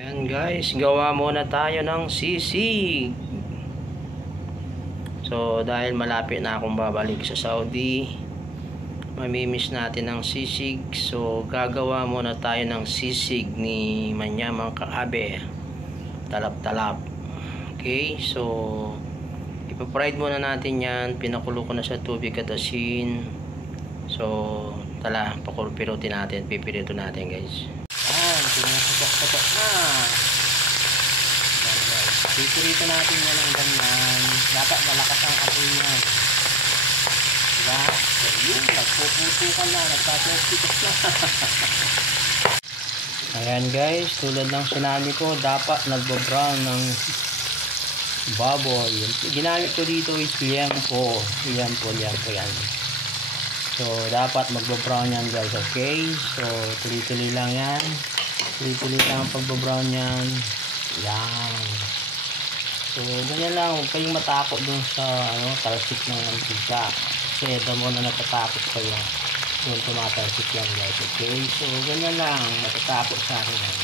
Yan guys, gawa muna tayo ng sisig. So dahil malapit na akong babalik sa Saudi, mamimiss natin ng sisig. So gagawa muna tayo ng sisig ni Manyamang Kaabe, talap-talap. Okay, so ipapride muna natin yan. Pinakulo ko na sa tubig at asin. So tala, pakurpirutin natin, pipirito natin guys. Pinaputok-putok na. Yan guys, pipirito natin yan ng ganyan. Dapat malakas ang apoy niyan, diba? So yun, nagpuputukan na, nagpapuputok na. Ayan guys, tulad ng sinabi ko, dapat nagbo-brown ng baboy. Ginamit ko dito is liempo. Yan. So dapat magbo-brown yan guys, okay? So tuloy-tuloy lang yan. Tuloy-tuloy lang ang pagbo-brown yan. Yan. So ganyan lang, huwag kayong matakot dun sa talsik ng mantika. Kasi damo na natatakot kayo, dun tumatalsik yan guys, okay? So ganyan lang, matatakot sa akin yan.